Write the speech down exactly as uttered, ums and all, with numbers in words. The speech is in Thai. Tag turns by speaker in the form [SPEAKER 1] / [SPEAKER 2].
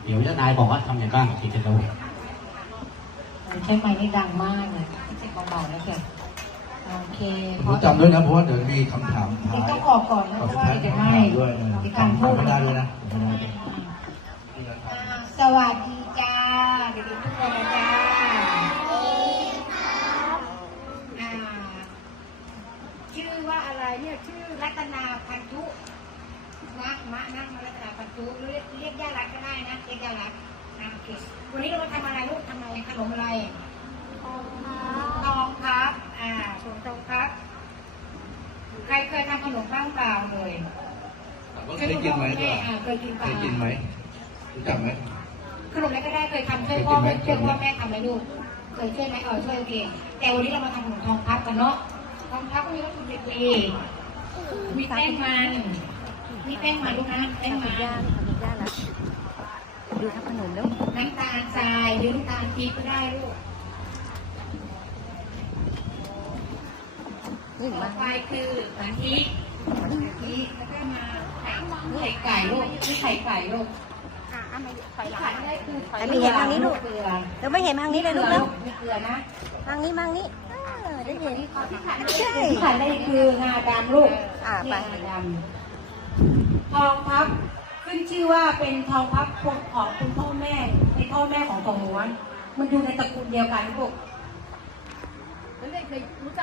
[SPEAKER 1] เดี๋ยวเจ้านายบอกว่าทำยังไงบ้างที่จะรู้
[SPEAKER 2] ใช้ไม้นี่ดังมากเลยเจ็บเบาๆนะเกิดโอเค
[SPEAKER 3] ผมจำด้วยนะเพราะว่าเดี๋ยวมีคำถามท้าย
[SPEAKER 2] ต้องออกก่อนนะเพราะว่าจะไม่
[SPEAKER 3] ด้วย
[SPEAKER 2] มีการพูด
[SPEAKER 3] ไม่ได้ด้วยนะ
[SPEAKER 2] สวัสดีจ้าเด็กๆทุกคนนะจ้าอ่าชื่อว่าอะไรเนี่ยชื่อรัตนาพันธุนะมะนะมะรัตนาพันธุเรียกเรียกย่ารักก็ได้นะเรียกย่ารักนะโอเควันนี้เรามาทำอะไรลูกทำอะไรขนมอะไรทองครับอ่าขนมทองครับใครเคยทำขนมบ้างเปล่าเลย
[SPEAKER 3] เคยกินไหมด้วย
[SPEAKER 2] อ่าเคยกินเป
[SPEAKER 3] เค
[SPEAKER 2] ล่าย
[SPEAKER 3] กินไหมรู้จักไหม
[SPEAKER 2] ขนมอะไรก็ได้เคยทำช่วยพ่อแม่ช่วยพ่อแม่ทำไหมลูกเคยช่วยไหมเออช่วยโอเคแต่วันนี้เรามาทำขนมทองพับกันเนาะทองพับก็มีวัตถุดิบดีมีแป้งมันมีแป้งมันลูกนะแป้งมัน
[SPEAKER 4] ดูทำขนมแล้ว
[SPEAKER 2] น้ำตาลทรายหรือน้ำตาลปี๊บก็ได้ลูก
[SPEAKER 4] นี่
[SPEAKER 2] ต่อ
[SPEAKER 4] มา
[SPEAKER 2] ไปคือกะทิกะทิแล้วก็มาไข่ไก่ลูกนี่ไข่ไก่ลูก
[SPEAKER 4] อ่ะอ่ะมาถอยหลัง
[SPEAKER 2] ไข่ได้คือ
[SPEAKER 4] แต่ไม่เห็นทางนี้ลูก
[SPEAKER 2] เกลือ
[SPEAKER 4] เดี๋ยวไม่เห็นทางนี้เลยลูก
[SPEAKER 2] แล้
[SPEAKER 4] แล้ว ว
[SPEAKER 2] มีเกลือนะ
[SPEAKER 4] ทางนี้มั่งนี้เออได้เห็น
[SPEAKER 2] ที่ขายได้คืองาดำลูก
[SPEAKER 4] อ่าไป
[SPEAKER 2] งาดำทองพับขึ้นชื่อว่าเป็นทองพับของคุณพ่อแม่ในพ่อแม่ของทองม้วนมันอยู่ในตระกูลเดียวกันลูก